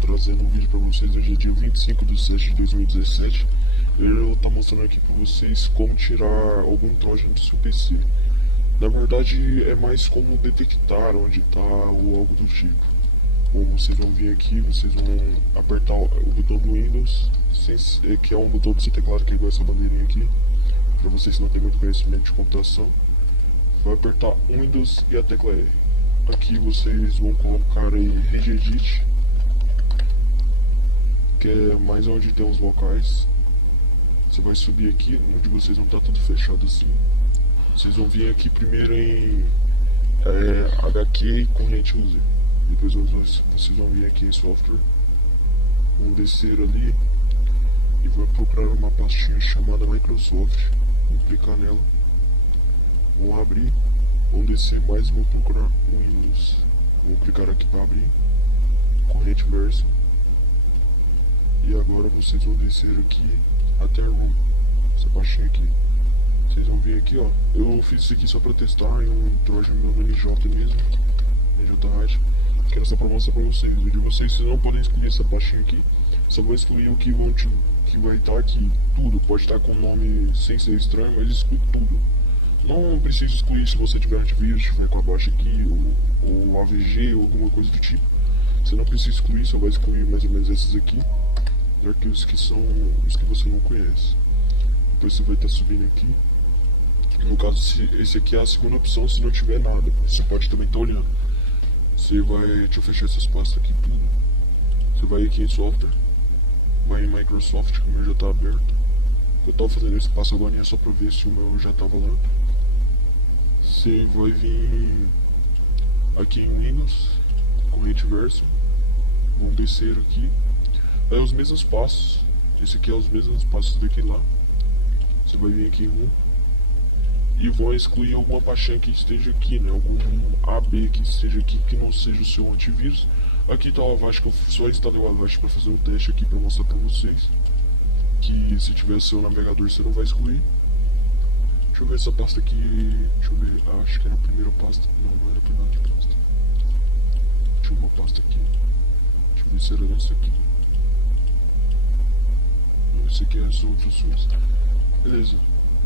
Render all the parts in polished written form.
trazendo um vídeo para vocês hoje é dia 25/7/2017. Eu vou estar mostrando aqui para vocês como tirar algum trojan do seu PC. Na verdade é mais como detectar onde está ou algo do tipo. Bom, vocês vão vir aqui, vocês vão apertar o botão do Windows, que é um botão do seu teclado que é igual essa bandeirinha aqui, para vocês que não têm muito conhecimento de computação. Vai apertar Windows e a tecla R. Aqui vocês vão colocar aí regedit, que é mais onde tem os vocais. Você vai subir aqui, onde vocês vão estar tudo fechado assim. Vocês vão vir aqui primeiro em HQ e corrente user. Depois vocês vão vir aqui em software, vão descer ali e vão procurar uma pastinha chamada Microsoft. Vão clicar nela, vão abrir, vão descer mais e vão procurar Windows. Vão clicar aqui para abrir, corrente version. E agora vocês vão descer aqui até ROM, essa pastinha aqui. Vocês vão vir aqui, ó. Eu fiz isso aqui só para testar em um trojan meu no NJ mesmo, NJ. Quero só para mostrar para vocês. O de vocês não podem excluir essa pastinha aqui. Só vou excluir o que vai estar aqui. Tudo pode estar com o nome sem ser estranho, mas exclui tudo. Não precisa excluir se você tiver antivírus, tiver com a baixa aqui, ou AVG ou alguma coisa do tipo. Você não precisa excluir, só vai excluir mais ou menos esses aqui. Os arquivos que são os que você não conhece. Depois você vai estar subindo aqui. No caso, esse aqui é a segunda opção se não tiver nada. Você pode também estar olhando. Você vai, deixa eu fechar essas pastas aqui tudo. Você vai aqui em software, vai em Microsoft, que o meu já está aberto. Eu estava fazendo esse passo agora só para ver se o meu já estava lá. Você vai vir aqui em Windows, corrente version, vão descer aqui. É os mesmos passos. Esse aqui é os mesmos passos daqui lá. Você vai vir aqui em 1 e vão excluir alguma pastinha que esteja aqui, né? Algum AB que esteja aqui que não seja o seu antivírus. Aqui está o Avast, que eu só instalei o Avast para fazer um teste aqui para mostrar para vocês que se tiver seu navegador você não vai excluir. Deixa eu ver essa pasta aqui. Deixa eu ver. Acho que era a primeira pasta. Não era a primeira pasta. Tinha uma pasta aqui. Deixa eu ver se era essa aqui. Esse aqui é as outras suas. Beleza.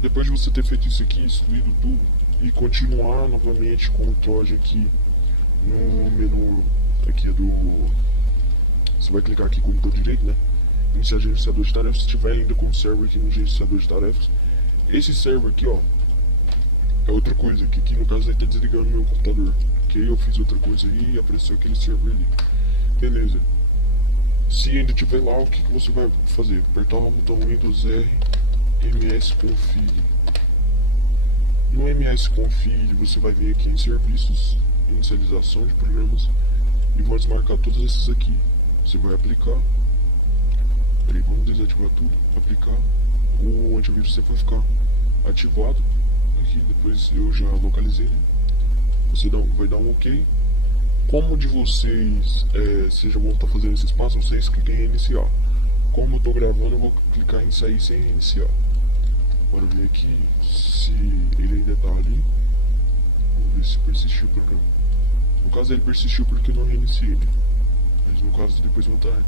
Depois de você ter feito isso aqui, excluído tudo, e continuar novamente com o trojan aqui no menu aqui do... Você vai clicar aqui com o botão direito, né? Iniciar gerenciador de tarefas. Se tiver ainda com o server aqui no gerenciador de tarefas. Esse server aqui, ó, é outra coisa, que aqui no caso aí tá desligando meu computador. Que aí eu fiz outra coisa aí e apareceu aquele server ali. Beleza. Se ainda tiver lá, o que você vai fazer? Apertar o botão Windows R, msconfig. No msconfig você vai vir aqui em serviços, inicialização de programas e vou desmarcar todos esses aqui. Você vai aplicar. Peraí, vamos desativar tudo, aplicar. O antivírus você vai ficar ativado. Aqui depois eu já localizei. Você vai dar um OK. Como de vocês seja bom estar fazendo esses passos, vocês cliquem em iniciar. Como eu estou gravando, eu vou clicar em sair sem iniciar. Bora ver aqui se ele ainda está ali. Vamos ver se persistiu o programa. No caso ele persistiu porque eu não reiniciei ele. Mas no caso depois eu vou estar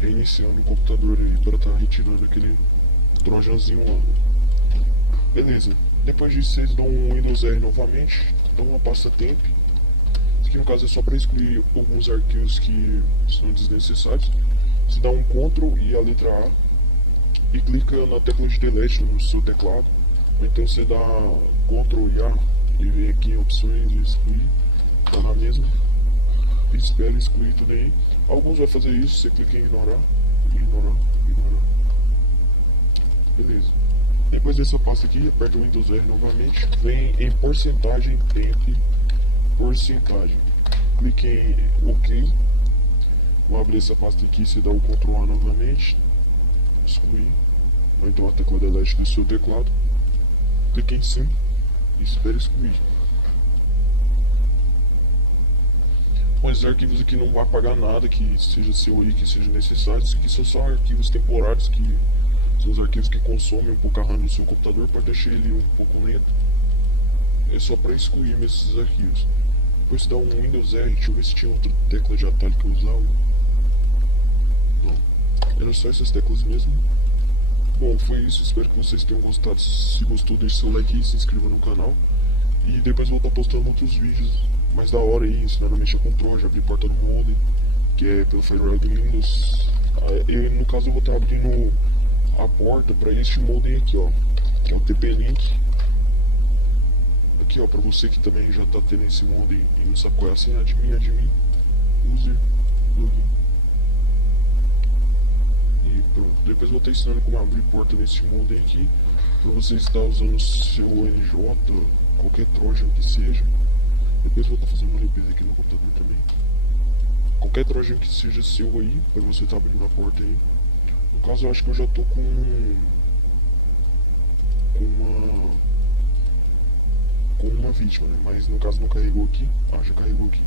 reiniciando o computador aí para estar retirando aquele trojanzinho lá. Beleza. Depois disso vocês dão um Windows R novamente, dão uma pasta temp. Aqui no caso é só para excluir alguns arquivos que são desnecessários. Você dá um Ctrl e a letra A e clica na tecla de delete no seu teclado. Ou então você dá Ctrl e A e vem aqui em opções de excluir, tá na mesma. E espera excluir tudo aí. Alguns vai fazer isso, você clica em ignorar. Beleza. Depois dessa pasta aqui, aperta o Windows R novamente, vem em porcentagem temp. Porcentagem. Clique em OK. Vou abrir essa pasta aqui, você dá o Ctrl A novamente, excluir, ou então a tecla delete do seu teclado. Clique em sim e espere excluir. Com esses arquivos aqui não vai apagar nada que seja seu aí, que seja necessário. Isso aqui são só arquivos temporários, que são os arquivos que consomem um pouco a RAM do seu computador para deixar ele um pouco lento. É só para excluir esses arquivos. Depois você dá um Windows R, deixa eu ver se tinha outra tecla de atalho que eu usava. Era só essas teclas mesmo. Bom, foi isso. Espero que vocês tenham gostado. Se gostou, deixe seu like e se inscreva no canal. E depois vou estar postando outros vídeos mais da hora aí, ensinando a mexer com Trojan, abrir porta do modem, que é pelo firewall do Windows. No caso eu vou estar abrindo a porta para este modem aqui, ó, que é o TP-Link. Aqui, ó, para você que também já está tendo esse modem e não sabe qual é a senha, admin, user, login. E pronto, depois vou estar ensinando como abrir porta nesse modem aqui, para você estar usando o seu NJ, qualquer Trojan que seja. Depois vou estar fazendo uma limpeza aqui no computador também. Qualquer Trojan que seja seu aí, para você estar abrindo a porta aí. No caso, eu acho que eu já tô com uma vítima, né? Mas no caso não carregou aqui. Ah, já carregou aqui.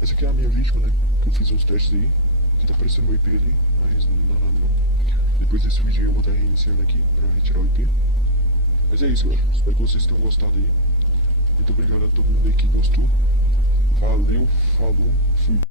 Essa aqui é a minha vítima, né? Que eu fiz uns testes aí. Aqui tá aparecendo o IP ali, mas não dá nada não. Depois desse vídeo eu vou estar reiniciando aqui para retirar o IP. Mas é isso, galera. Espero que vocês tenham gostado aí. Muito obrigado a todo mundo aí que gostou. Valeu, falou, fui.